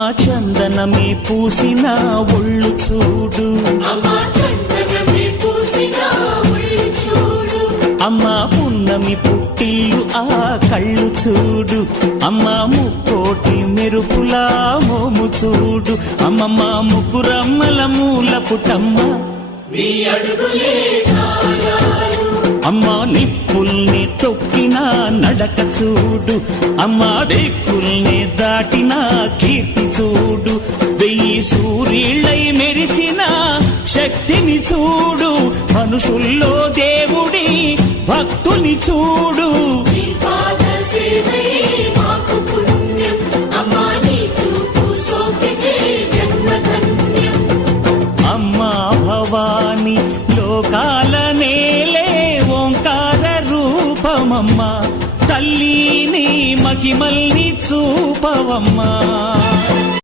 చందనమే పూసిన ఒళ్ళు చూడు, అమ్మా పున్నమి పుట్టిల్లు ఆ కళ్ళు చూడు, అమ్మా ముక్కోటి మెరుపులా మోము చూడు, అమ్మమ్మ ముగ్గురమ్మల మూల పుటమ్మ అమ్మా నిప్పుల్ని తొక్కిన నడక చూడు, అమ్మా దిక్కుల్ని దాటిన కీర్తి చూడు, 1000 సూర్యుళ్ళై మెరిసిన శక్తిని చూడు, మనుషుల్లో దేవుడి భక్తుని చూడు. అమ్మా భవాని లోకాల నేలే ఓంకార రూపమమ్మా, తల్లిని మహిమల్ని చూపవమ్మా.